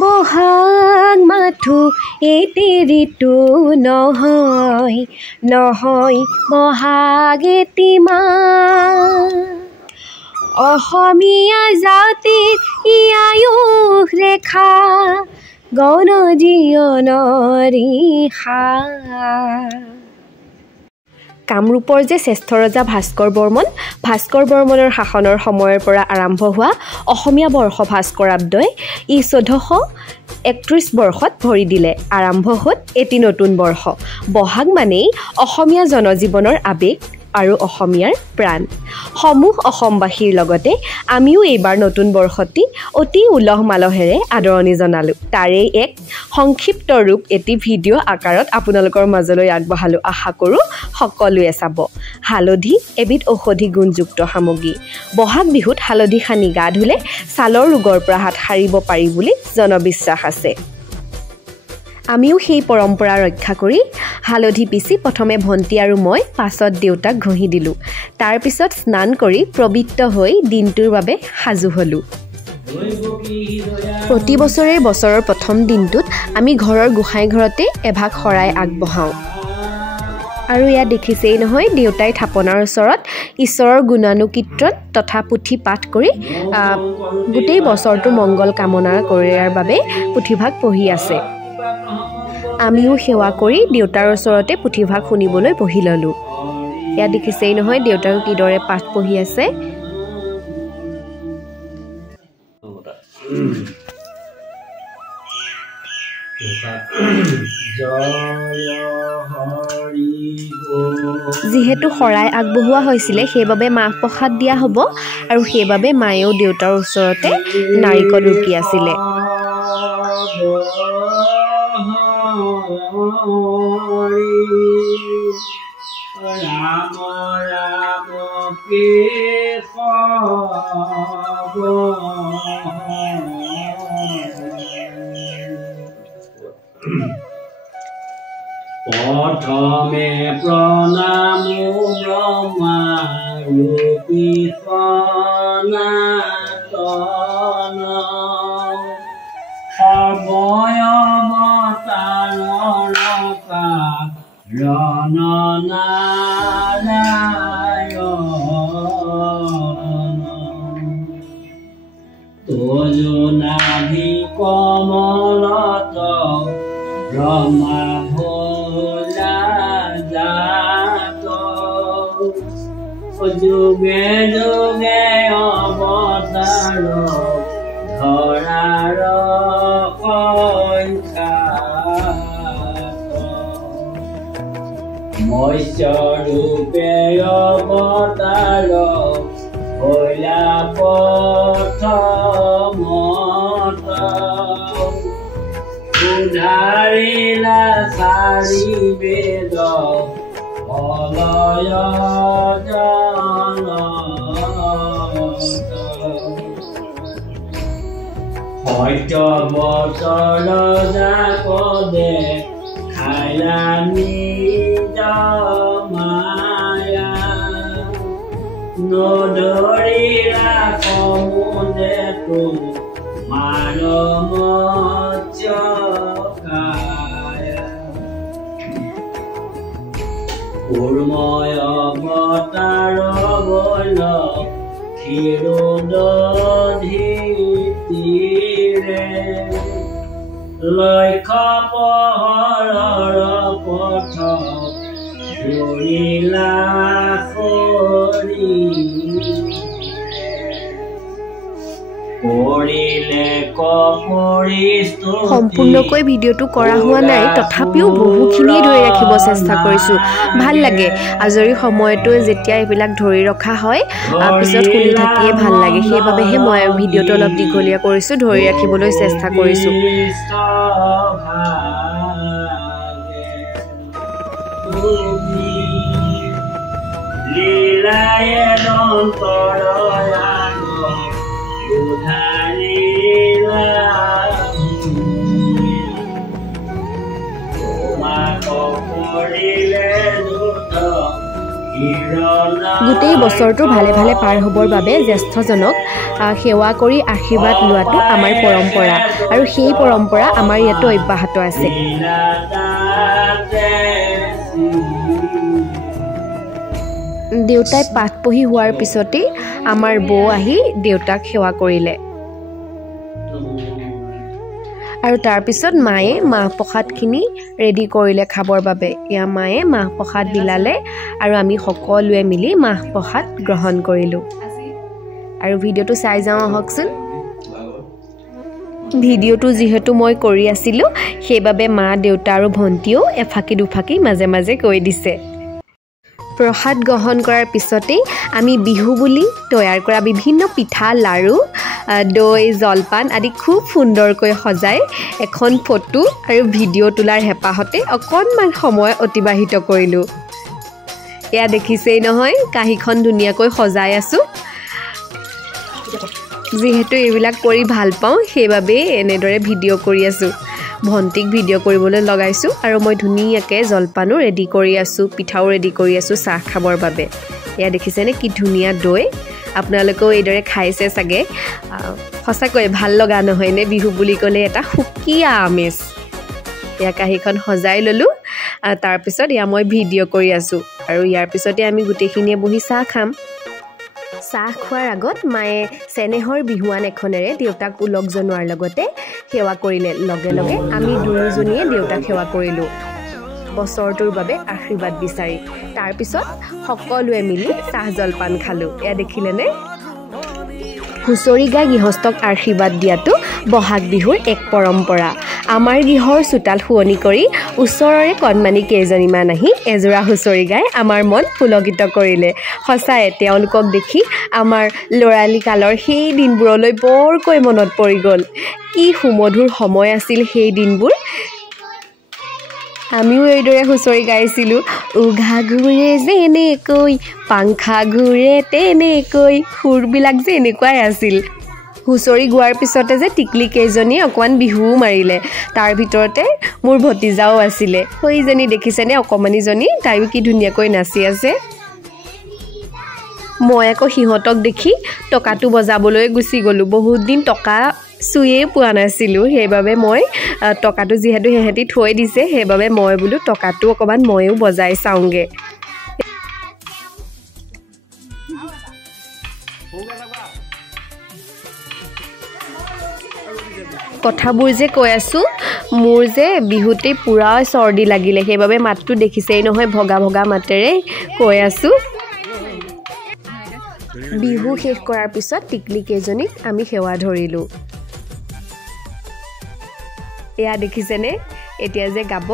বহাগ মাথো এটি ঋতু নহয় নহয় বহাগ এটি মাহ অসমীয়া জাতিৰ ই আয়ুস ৰেখা গণজীৱনৰ ৰিহা কামৰূপৰ যে শ্ৰেষ্ঠ ৰজা ভাস্কৰ বৰ্মনৰ শাসনৰ সময়ৰ পৰা আৰম্ভ হোৱা অসমীয়া বৰ্ষ ভাস্কৰাব্দই ই 1431 বৰ্ষত ভৰি দিলে আৰম্ভ হ'ল এটি নতুন বৰ্ষ বহাগ মানেই অসমীয়া জনজীৱনৰ আবেগ আৰু অসমীয়াৰ প্ৰাণ সমূহ অসমবাসীৰ লগতে আমিও এইবাৰ নতুন বৰ্ষটি অতি উলহ মালহেৰে আদৰণি জনালো তাৰে এক সংক্ষিপ্ত ৰূপ এটি ভিডিঅ' আকাৰত আপোনালোকৰ মাজলৈ আগবঢ়ালো আশা কৰোঁ সকলোৱে চাব হালধি এবিধ ঔষধি গুণযুক্ত সামগ্ৰী বহাগ বিহুত হালধি সানি গা ধুলে ছালৰ ৰোগৰ পৰা হাত সাৰিব পাৰি বুলি জনবিশ্বাস আছে আমিও সেই পৰম্পৰা ৰক্ষা কৰি হালধি পিছি প্ৰথমে ভণ্টি আৰু মই পাছত দেউতাক ঘঁহি দিলোঁ তাৰ পিছত স্নান কৰি পবিত্ৰ হৈ দিনটোৰ বাবে সাজু হ'লোঁ প্ৰতি বছৰে বছৰৰ প্ৰথম দিনটোত আমি ঘৰৰ গোসাঁই ঘৰতে এভাগ শৰাই আগবঢ়াওঁ আৰু ইয়াত দেখিছেই নহয় দেউতাই থাপনাৰ ওচৰত ঈশ্বৰৰ গুণানুকীৰ্তন তথা পুথি পাঠ কৰি গোটেই বছৰটো মংগল কামনা কৰাৰ বাবে পুথিভাগ পঢ়ি আছে আমিও সেৱা কৰি দেউতাৰ ওচৰতে পুথিভাগ শুনিবলৈ বহি ল'লোঁ ইয়াত দেখিছেই নহয় দেউতাও কিদৰে পাঠ পঢ়ি আছে যিহেতু শৰাই আগবঢ়োৱা হৈছিলে সেইবাবে মাহ প্ৰসাদ দিয়া হ'ব আৰু সেইবাবে মায়েও দেউতাৰ ওচৰতে নাৰিকল ৰুকি আছিলে ৰাম ৰাম কেশৱ প্ৰথমে প্ৰণাম ব্ৰহ্মা ৰূপী সনাতন সৰ্বয়ৱতাৰণকা ৰণনাৰায়ণ তোজনাভি কমলত ব্ৰহ্মা ভোলা জাত যুগে যুগে অৱতাৰ ধৰাৰ মৎস্যৰূপে অৱতাৰ ভোলা প্ৰথমত উধাৰিলা চাৰি বেদ অলয় সত্য বচন যাপদে খাইলা নিজ মায়া নধৰিলা কমোদে তো মান মৎস্য কায়া উৰ্ময় অৱতাৰ বল ক্ষীৰোদধিৰে লক্ষ্য পহৰৰ পথ জৰিলা সৰি সম্পূৰ্ণকৈ ভিডিঅ'টো কৰা হোৱা নাই তথাপিও বহুখিনিয়ে ধৰি ৰাখিব চেষ্টা কৰিছোঁ ভাল লাগে আজৰি সময়তো যেতিয়া এইবিলাক ধৰি ৰখা হয় পিছত শুনি থাকিয়ে ভাল লাগে সেইবাবেহে মই ভিডিঅ'টো অলপ দীঘলীয়া কৰিছোঁ ধৰি ৰাখিবলৈ চেষ্টা কৰিছোঁ লীলায়ে অন্তৰয়া উধাৰিলা গোটেই বছৰটো ভালে ভালে পাৰ হ'বৰ বাবে জ্যেষ্ঠজনক সেৱা কৰি আশীৰ্বাদ লোৱাটো আমাৰ পৰম্পৰা আৰু সেই পৰম্পৰা আমাৰ ইয়াতো অব্যাহত আছে। দেউতাই পাঠ পঢ়ি হোৱাৰ পিছতেই আমাৰ বৌ আহি দেউতাক সেৱা কৰিলে আৰু তাৰপিছত মায়ে মাহ প্ৰসাদখিনি ৰেডি কৰিলে খাবৰ বাবে। এয়া মায়ে মাহ প্ৰসাদ বিলালে আৰু আমি সকলোৱে মিলি মাহ প্ৰসাদ গ্ৰহণ কৰিলোঁ। আৰু ভিডিঅ'টো চাই যাওঁ আহকচোন। ভিডিঅ'টো যিহেতু মই কৰি আছিলোঁ সেইবাবে মা দেউতা আৰু ভণ্টিও এফাকি দুফাকি মাজে মাজে কৈ দিছে। প্ৰসাদ গ্ৰহণ কৰাৰ পিছতেই আমি বিহু বুলি তৈয়াৰ কৰা বিভিন্ন পিঠা লাড়ু দৈ জলপান আদি খুব সুন্দৰকৈ সজাই এখন ফটো আৰু ভিডিঅ' তোলাৰ হেঁপাহতে অকণমান সময় অতিবাহিত কৰিলোঁ। এয়া দেখিছেই নহয় কাঁহীখন ধুনীয়াকৈ সজাই আছোঁ। যিহেতু এইবিলাক কৰি ভাল পাওঁ সেইবাবেই এনেদৰে ভিডিঅ' কৰি আছোঁ। ভণ্টিক ভিডিঅ' কৰিবলৈ লগাইছোঁ আৰু মই ধুনীয়াকৈ জলপানো ৰেডি কৰি আছোঁ, পিঠাও ৰেডি কৰি আছোঁ চাহ খাবৰ বাবে। এয়া দেখিছেনে কি ধুনীয়া দৈ। আপোনালোকেও এইদৰে খাইছে চাগে। সঁচাকৈ ভাল লগা নহয়নে? বিহু বুলি ক'লে এটা সুকীয়া আমেজ। এয়া কাঁহীখন সজাই ল'লোঁ। তাৰপিছত এয়া মই ভিডিঅ' কৰি আছোঁ আৰু ইয়াৰ পিছতে আমি গোটেইখিনিয়ে বহি চাহ খাম। চাহ খোৱাৰ আগত মায়ে চেনেহৰ বিহুৱান এখনেৰে দেউতাক ওলগ জনোৱাৰ লগতে সেৱা কৰিলে। লগে লগে আমি দুয়োজনীয়ে দেউতাক সেৱা কৰিলোঁ বছৰটোৰ বাবে আশীৰ্বাদ বিচাৰি। তাৰপিছত সকলোৱে মিলি চাহ জলপান খালোঁ। এয়া দেখিলেনে? হুঁচৰি গাই গৃহস্থক আশীৰ্বাদ দিয়াটো বহাগ বিহুৰ এক পৰম্পৰা। আমাৰ গৃহৰ চোতাল শুৱনি কৰি ওচৰৰে কণমানি কেইজনীমান আহি এযোৰা হুঁচৰি গাই আমাৰ মন পুলকিত কৰিলে। সঁচাই তেওঁলোকক দেখি আমাৰ ল'ৰালি কালৰ সেই দিনবোৰলৈ বৰকৈ মনত পৰি গ'ল। কি সুমধুৰ সময় আছিল সেই দিনবোৰ। আমিও এইদৰে হুঁচৰি গাইছিলোঁ। উঘা ঘূৰে যেনেকৈ পাংখা ঘূৰে তেনেকৈ। সুৰবিলাক যে এনেকুৱাই আছিল। হুঁচৰি গোৱাৰ পিছতে যে টিকলি কেইজনীয়ে অকণমান বিহুও মাৰিলে। তাৰ ভিতৰতে মোৰ ভতিজাও আছিলে। সেইজনী দেখিছেনে অকণমানিজনী, তাইও কি ধুনীয়াকৈ নাচি আছে। মই আকৌ সিহঁতক দেখি টকাটো বজাবলৈ গুচি গ'লোঁ। বহুত দিন টকা চুইয়ে পোৱা নাছিলোঁ। সেইবাবে মই টকাটো যিহেতু সিহঁতি থৈ দিছে সেইবাবে মই বোলো টকাটো অকণমান ময়ো বজাই চাওঁগৈ। কথাবোৰ যে কৈ আছোঁ, মোৰ যে বিহুতেই পূৰা চৰ্দি লাগিলে। সেইবাবে মাতটো দেখিছেই নহয় ভগা ভগা মাতেৰে কৈ আছোঁ। বিহু শেষ কৰাৰ পিছত টিকলি কেইজনীক আমি সেৱা ধৰিলোঁ। এয়া দেখিছেনে? এতিয়া যে গাব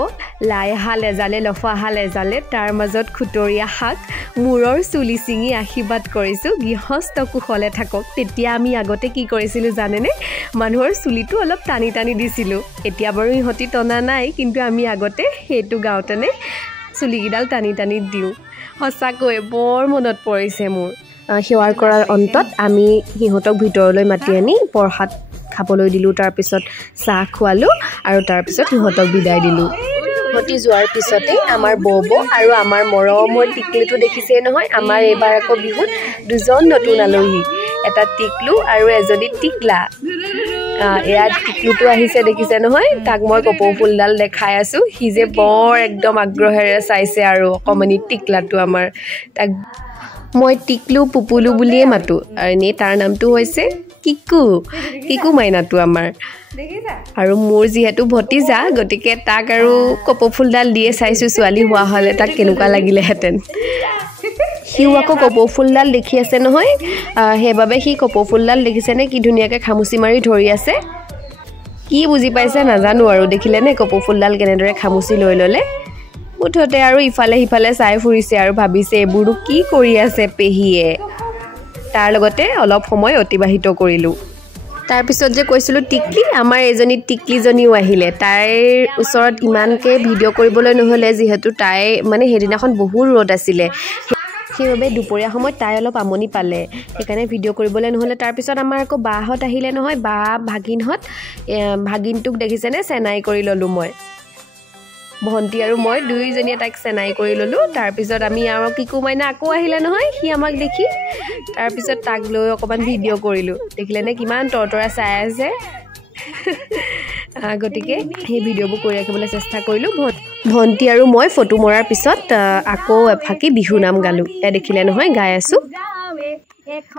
লাই হাল এজালে লফা হাল এজালে তাৰ মাজত খুতৰীয়া শাক মূৰৰ চুলি ছিঙি আশীৰ্বাদ কৰিছোঁ গৃহস্থ কুশলে থাকক। তেতিয়া আমি আগতে কি কৰিছিলোঁ জানেনে? মানুহৰ চুলিটো অলপ টানি টানি দিছিলোঁ। এতিয়া বাৰু ইহঁতি টনা নাই, কিন্তু আমি আগতে সেইটো গাওঁতেনে চুলিকেইডাল টানি টানি দিওঁ। সঁচাকৈ বৰ মনত পৰিছে মোৰ। সেৱাৰ কৰাৰ অন্তত আমি সিহঁতক ভিতৰলৈ মাতি আনি প্ৰসাদ খাবলৈ দিলোঁ। তাৰপিছত চাহ খোৱালোঁ আৰু তাৰপিছত সিহঁতক বিদায় দিলোঁ। সিহঁতি যোৱাৰ পিছতে আমাৰ বৌ আৰু আমাৰ মৰমৰ টিকলিটো দেখিছেই নহয়। আমাৰ এইবাৰ আকৌ বিহুত দুজন নতুন আলহী, এটা টিকলু আৰু এজনী টিকলা। এয়া টিকলুটো আহিছে দেখিছে নহয়। তাক মই কপৌ ফুলডাল দেখাই আছোঁ। সি যে বৰ একদম আগ্ৰহেৰে চাইছে আৰু অকণমানি টিকলাটো আমাৰ। তাক মই টিকলু পুপুলু বুলিয়ে মাতোঁ আৰু এনেই তাৰ নামটো হৈছে কিকু। কিকু মাইনাটো আমাৰ। আৰু মোৰ যিহেতু ভতিজা গতিকে তাক আৰু কপৌ ফুলডাল দিয়ে চাইছোঁ। ছোৱালী হোৱা হ'লে তাক কেনেকুৱা লাগিলেহেঁতেন। সিও আকৌ কপৌ ফুলডাল দেখি আছে নহয়। সেইবাবে সি কপৌ ফুলডাল দেখিছেনে কি ধুনীয়াকৈ খামুচি মাৰি ধৰি আছে। কি বুজি পাইছে নাজানো আৰু। দেখিলেনে কপৌ ফুলডাল কেনেদৰে খামুচি লৈ ল'লে। মুঠতে আৰু ইফালে সিফালে চাই ফুৰিছে আৰু ভাবিছে এইবোৰনো কি কৰি আছে পেহীয়ে। তাৰ লগতে অলপ সময় অতিবাহিত কৰিলোঁ। তাৰপিছত যে কৈছিলোঁ টিকলি, আমাৰ এজনী টিকলিজনীও আহিলে। তাইৰ ওচৰত ইমানকৈ ভিডিঅ' কৰিবলৈ নহ'লে, যিহেতু তাই মানে সেইদিনাখন বহুত ৰ'দ আছিলে। সেইবাবে দুপৰীয়া সময়ত তাই অলপ আমনি পালে, সেইকাৰণে ভিডিঅ' কৰিবলৈ নহ'লে। তাৰপিছত আমাৰ আকৌ বাহঁত আহিলে নহয়। বা ভাগিনহঁত, ভাগিনটোক দেখিছেনে চেনাই কৰি ল'লোঁ মই। ভণ্টি আৰু মই দুইজনীয়ে তাইক চেনাই কৰি ল'লোঁ তাৰপিছত আমি আৰু কিকু মাইনা আকৌ আহিলে নহয় সি আমাক দেখি তাৰপিছত তাক লৈ অকণমান ভিডিঅ' কৰিলোঁ দেখিলেনে কিমান তৰতৰা চাই আছে গতিকে সেই ভিডিঅ'বোৰ কৰি ৰাখিবলৈ চেষ্টা কৰিলোঁ ভণ্টি আৰু মই ফটো মৰাৰ পিছত আকৌ এফাকি বিহু নাম গালোঁ দেখিলে নহয় গাই আছোঁ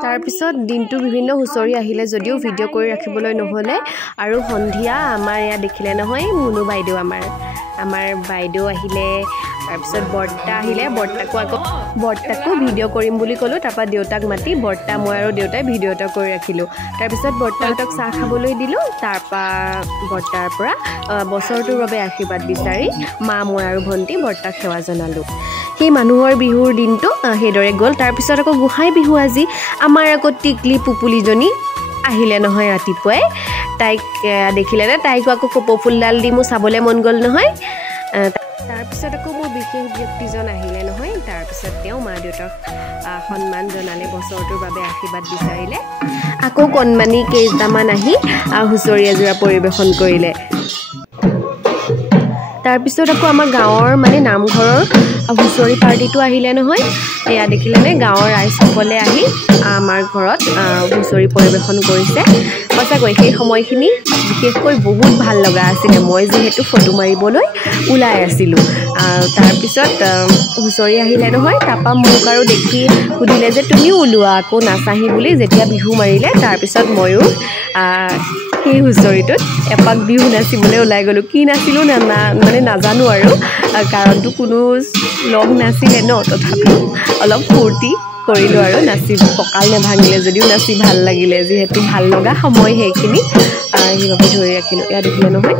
তাৰপিছত দিনটো বিভিন্ন হুঁচৰি আহিলে যদিও ভিডিঅ' কৰি ৰাখিবলৈ নহ'লে আৰু সন্ধিয়া আমাৰ ইয়াত দেখিলে নহয় মুনু বাইদেউ আমাৰ বাইদেউ আহিলে তাৰপিছত বৰ্তা আহিলে বৰ্তাকো ভিডিঅ' কৰিম বুলি ক'লোঁ তাৰপৰা দেউতাক মাতি বৰ্তা মই আৰু দেউতাই ভিডিঅ' এটা কৰি ৰাখিলোঁ তাৰপিছত বৰ্তাহঁতক চাহ খাবলৈ দিলোঁ তাৰপৰা বৰ্তাৰ পৰা বছৰটোৰ বাবে আশীৰ্বাদ বিচাৰি মা মই আৰু ভণ্টি বৰ্তাক সেৱা জনালোঁ সেই মানুহৰ বিহুৰ দিনটো সেইদৰে গ'ল তাৰপিছত আকৌ গোসাঁই বিহু আজি আমাৰ আকৌ টিকলি পুপুলিজনী আহিলে নহয় ৰাতিপুৱাই তাইক দেখিলেনে তাইকো আকৌ কপৌফুলডাল দি মোৰ চাবলৈ মন গ'ল নহয় তাৰপিছত আকৌ মোৰ বিশেষ ব্যক্তিজন আহিলে নহয় তাৰপিছত তেওঁ মা দেউতাক সন্মান জনালে বছৰটোৰ বাবে আশীৰ্বাদ বিচাৰিলে আকৌ কণমানি কেইটামান আহি হুঁচৰি এযোৰা পৰিৱেশন কৰিলে তাৰপিছত আকৌ আমাৰ গাঁৱৰ মানে নামঘৰৰ হুঁচৰি পাৰ্টিটো আহিলে নহয় এয়া দেখিলেনে গাঁৱৰ ৰাইজসকলে আহি আমাৰ ঘৰত হুঁচৰি পৰিৱেশন কৰিছে সঁচাকৈ সেই সময়খিনি বিশেষকৈ বহুত ভাল লগা আছিলে মই যিহেতু ফটো মাৰিবলৈ ওলাই আছিলোঁ তাৰপিছত হুঁচৰি আহিলে নহয় তাৰপৰা মোক আৰু দেখি সুধিলে যে তুমিও ওলোৱা আকৌ নাচাহি বুলি যেতিয়া বিহু মাৰিলে তাৰপিছত ময়ো সেই হুঁচৰিটোত এপাক বিহু নাচিবলৈ ওলাই গ'লোঁ কি নাছিলোঁ মানে নাজানো আৰু কাৰণটো কোনো লগ নাছিলে ন তথাপিও অলপ ফূৰ্তি কৰিলোঁ আৰু নাচি কঁকাল নেভাঙিলে যদিও নাচি ভাল লাগিলে যিহেতু ভাল লগা সময় সেইখিনি সেইবাবে ধৰি ৰাখিলোঁ এয়া দেখিলে নহয়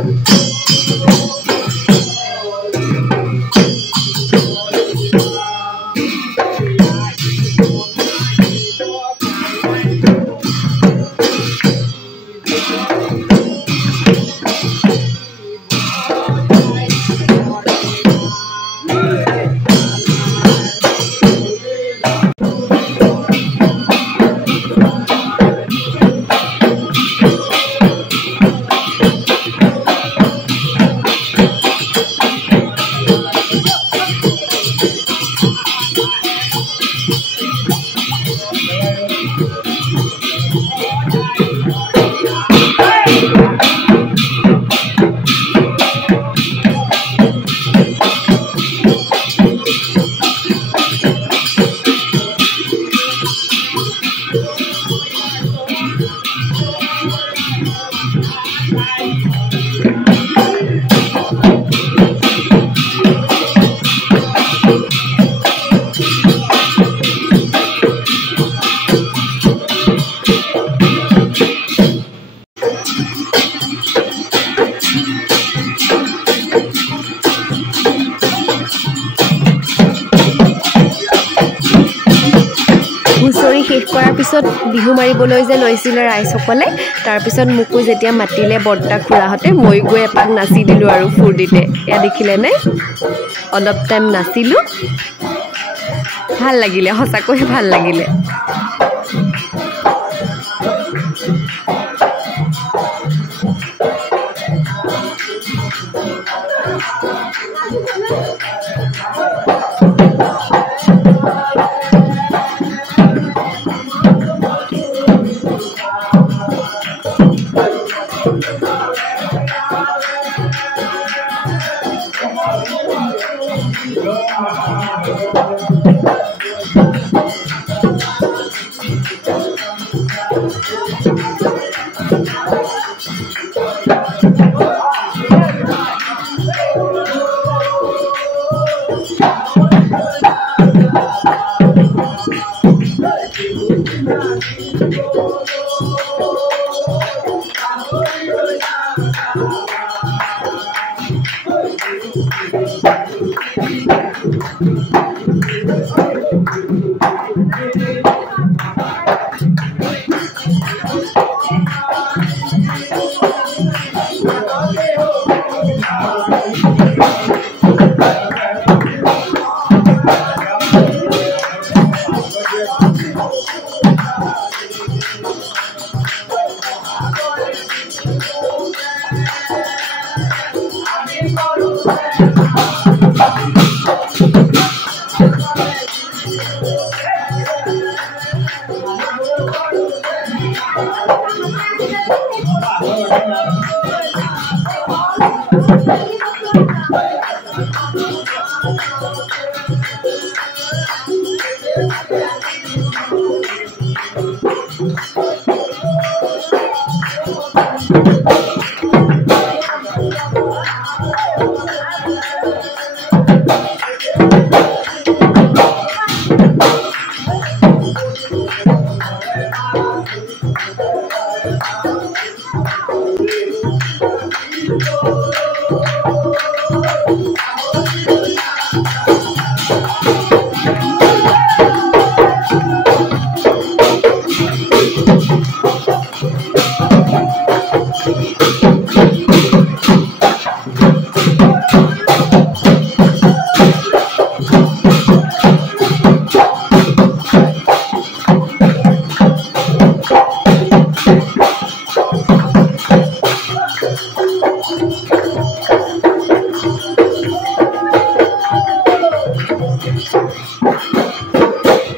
শেষ কৰাৰ পিছত বিহু মাৰিবলৈ যে লৈছিলে ৰাইজসকলে তাৰপিছত মোকো যেতিয়া মাতিলে বৰ্তা খুৰাহঁতে মই গৈ এপাক নাচি দিলোঁ আৰু ফূৰ্তিতে এয়া দেখিলেনে অলপ টাইম নাচিলোঁ ভাল লাগিলে সঁচাকৈ ভাল লাগিলে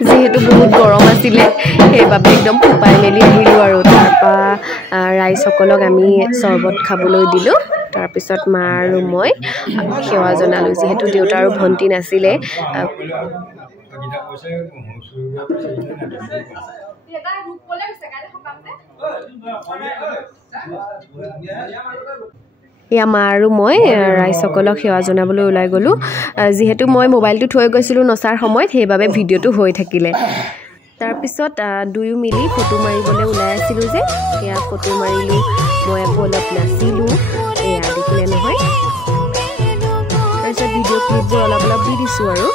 যেহেতু বহুত গৰম আছিলে সেইবাবে একদম ফুপাই মেলি আহিলোঁ আৰু তাৰপৰা ৰাইজসকলক আমি চৰ্বত খাবলৈ দিলোঁ তাৰপিছত মা আৰু মই সেৱা জনালোঁ যিহেতু দেউতা আৰু ভণ্টি নাছিলে এয়া মা আৰু মই ৰাইজসকলক সেৱা জনাবলৈ ওলাই গ'লোঁ যিহেতু মই মোবাইলটো থৈ গৈছিলোঁ নচাৰ সময়ত সেইবাবে ভিডিঅ'টো হৈ থাকিলে তাৰপিছত দুয়ো মিলি ফটো মাৰিবলৈ ওলাই আছিলোঁ যে সেয়া ফটো মাৰিলোঁ মই আকৌ অলপ নাচিলোঁ এয়া দেখিলে নহয় তাৰপিছত ভিডিঅ' ক্লিপবোৰ অলপ অলপ দি দিছোঁ আৰু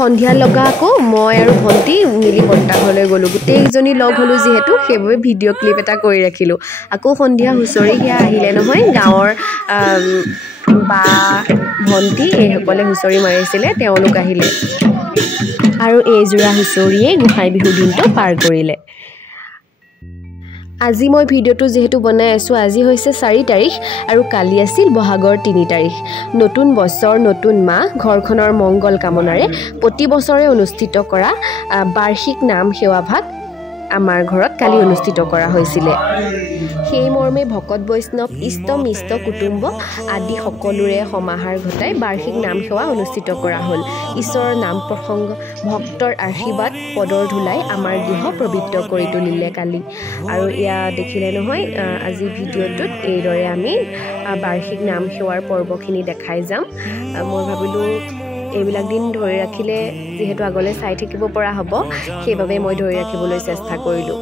সন্ধিয়া লগা আকৌ মই আৰু ভণ্টি মিলি বৰ্তা ঘৰলৈ গ'লোঁ গোটেইকেইজনী লগ হ'লোঁ যিহেতু সেইবাবে ভিডিঅ' ক্লিপ এটা কৰি ৰাখিলোঁ আকৌ সন্ধিয়া হুঁচৰি সেয়া আহিলে নহয় গাঁৱৰ বা ভণ্টি এইসকলে হুঁচৰি মাৰিছিলে তেওঁলোক আহিলে আৰু এইযোৰা হুঁচৰিয়ে গোঁসাই বিহু দিনটো পাৰ কৰিলে আজি মই ভিডিঅ'টো যেহেতু বনাই আছোঁ আজি হৈছে 4 তাৰিখ আৰু কালি আছিল বহাগৰ 3 তাৰিখ নতুন বছৰ নতুন মাহ ঘৰখনৰ মংগল কামনাৰে প্ৰতি বছৰে অনুষ্ঠিত কৰা বাৰ্ষিক নাম সেৱা ভাগ আমাৰ ঘৰত কালি অনুষ্ঠিত কৰা হৈছিলে সেই মৰ্মে ভকত বৈষ্ণৱ ইষ্ট মিষ্ট কুটুম্ব আদি সকলোৰে সমাহাৰ ঘটাই বাৰ্ষিক নাম সেৱা অনুষ্ঠিত কৰা হ'ল ঈশ্বৰৰ নাম প্ৰসংগ ভক্তৰ আশীৰ্বাদ পদৰ ধুলাই আমাৰ গৃহ পবিত্ৰ কৰি তুলিলে কালি আৰু এয়া দেখিলে নহয় আজি ভিডিঅ'টোত এইদৰে আমি বাৰ্ষিক নাম সেৱাৰ পৰ্বখিনি দেখাই যাম মই ভাবিলোঁ এইবিলাক দিন ধৰি ৰাখিলে যিহেতু আগলৈ চাই থাকিব পৰা হ'ব সেইবাবে মই ধৰি ৰাখিবলৈ চেষ্টা কৰিলোঁ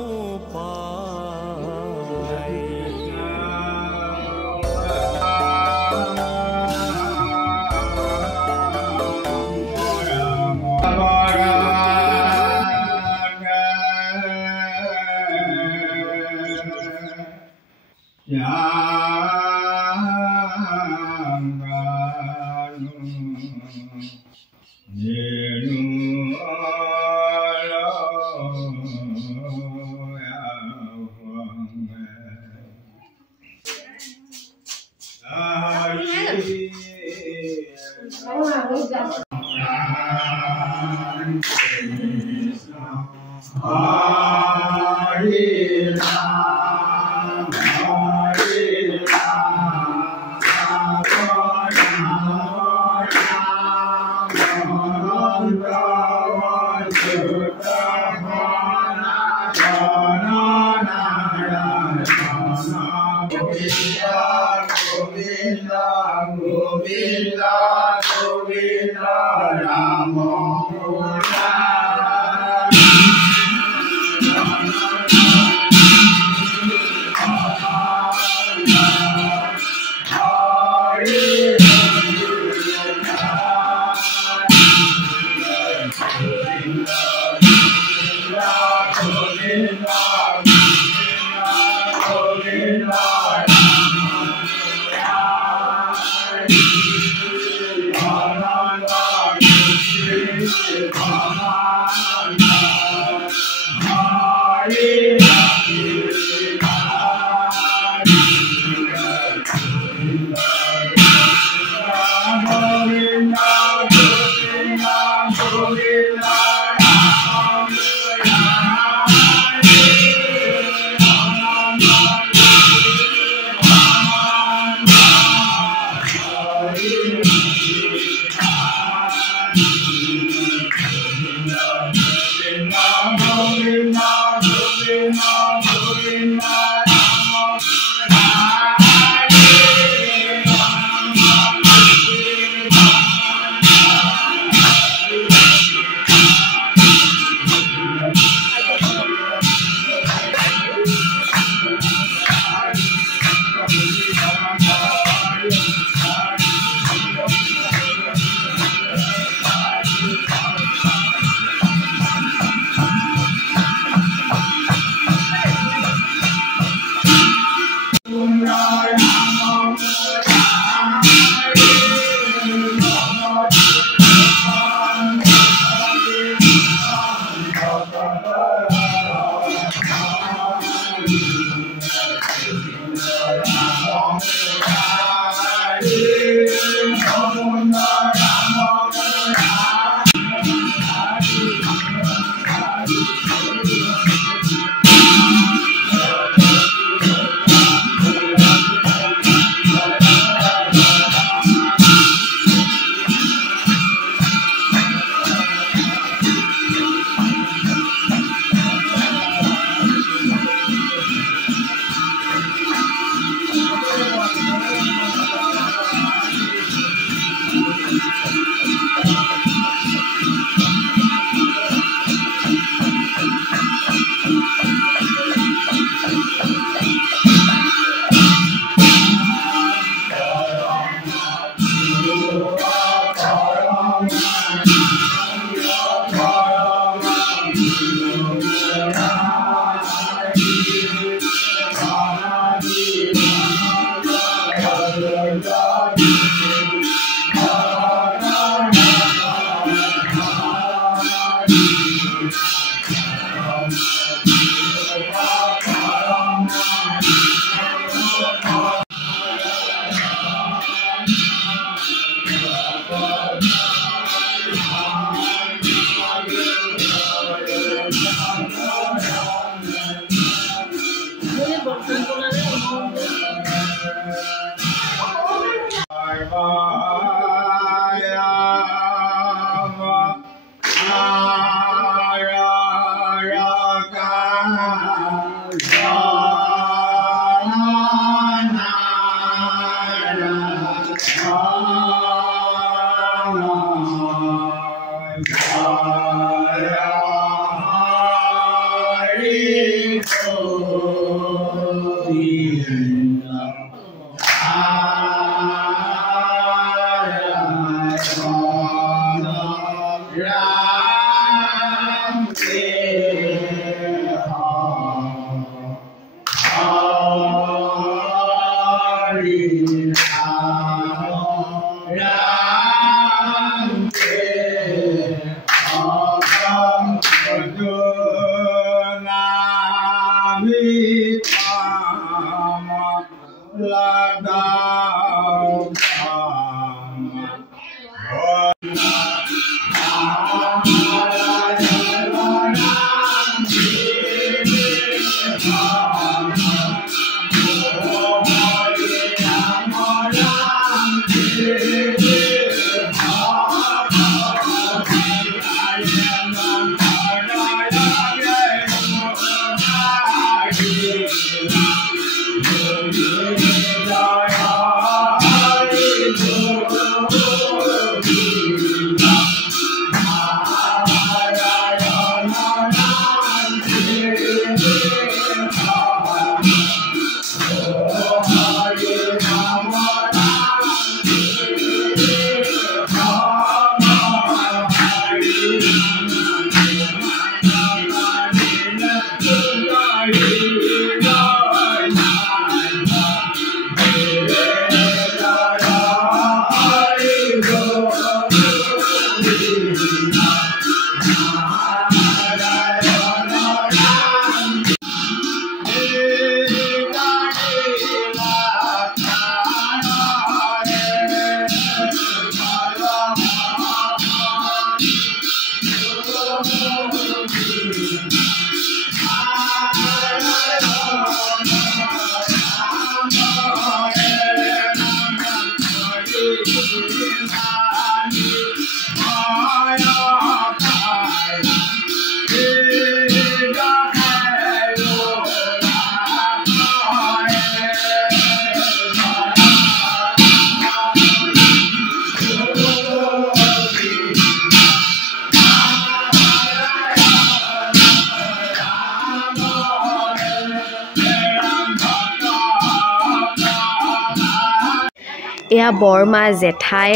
এয়া বৰমা জেঠাই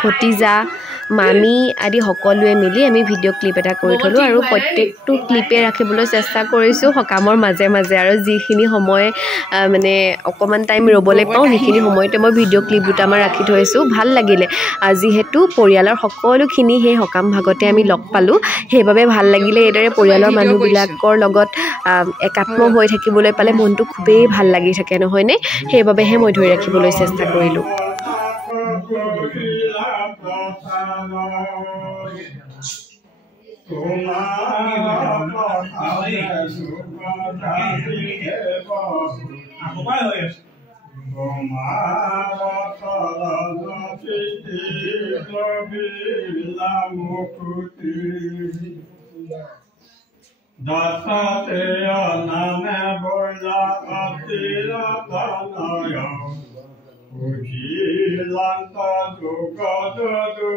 ভতিজা মামি আদি সকলোৱে মিলি আমি ভিডিঅ' ক্লিপ এটা কৰি থলোঁ আৰু প্ৰত্যেকটো ক্লিপে ৰাখিবলৈ চেষ্টা কৰিছোঁ সকামৰ মাজে মাজে আৰু যিখিনি সময় মানে অকণমান টাইম ৰ'বলৈ পাওঁ সেইখিনি সময়তে মই ভিডিঅ' ক্লিপ দুটামান ৰাখি থৈছোঁ ভাল লাগিলে যিহেতু পৰিয়ালৰ সকলোখিনি সেই সকাম ভাগতে আমি লগ পালোঁ সেইবাবে ভাল লাগিলে এইদৰে পৰিয়ালৰ মানুহবিলাকৰ লগত একাত্ম হৈ থাকিবলৈ পালে মনটো খুবেই ভাল লাগি থাকে নহয়নে সেইবাবেহে মই ধৰি ৰাখিবলৈ চেষ্টা কৰিলোঁ Ujilanta dugadadu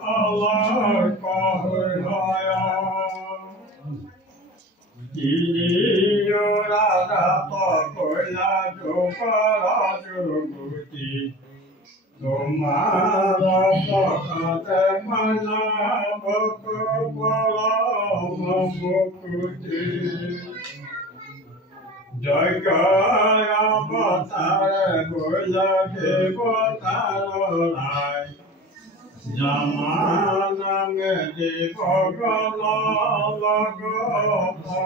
Allah kahaya Ini yurada takoya dukara juguti Tumara pakate mana bakupala mamukuti Jagaya Vatare Goya Devatarai Jamana Medi Bhagala Lagopakaha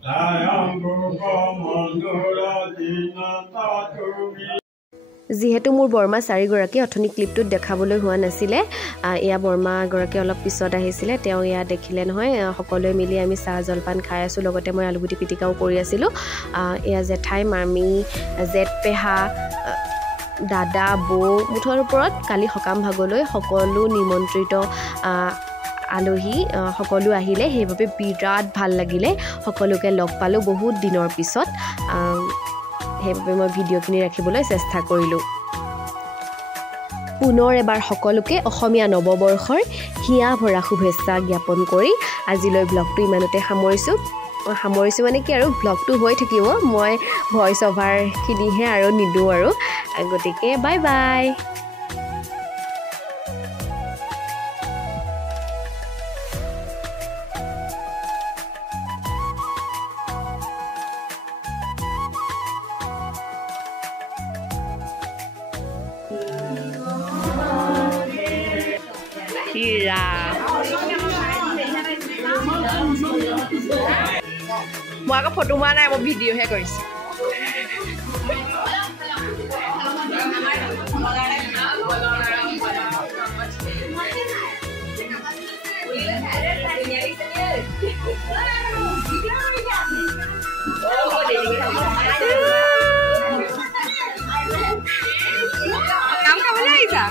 Dayambu Kamandura Dina Tatumi যিহেতু মোৰ বৰমা চাৰিগৰাকী অথনি ক্লিপটোত দেখাবলৈ হোৱা নাছিলে এয়া বৰমাগৰাকী অলপ পিছত আহিছিলে তেওঁ এয়া দেখিলে নহয় সকলোৱে মিলি আমি চাহ জলপান খাই আছোঁ লগতে মই আলুগুটি পিটিকাও কৰি আছিলোঁ এয়া জেঠাই মামী জেঠ পেহা দাদা বৌ মুঠৰ ওপৰত কালি সকাম ভাগলৈ সকলো নিমন্ত্ৰিত আলহী সকলো আহিলে সেইবাবে বিৰাট ভাল লাগিলে সকলোকে লগ পালোঁ বহুত দিনৰ পিছত সেইবাবে মই ভিডিঅ'খিনি ৰাখিবলৈ চেষ্টা কৰিলোঁ পুনৰ এবাৰ সকলোকে অসমীয়া নৱবৰ্ষৰ হিয়া ভৰা শুভেচ্ছা জ্ঞাপন কৰি আজিলৈ ব্লগটো ইমানতে সামৰিছোঁ মানে কি আৰু ব্লগটো হৈ থাকিব মই ভইচ অভাৰখিনিহে আৰু নিদিওঁ আৰু গতিকে bye bye Kira. Moi aku foto mana mau video he guys. Kamu kemana Isa?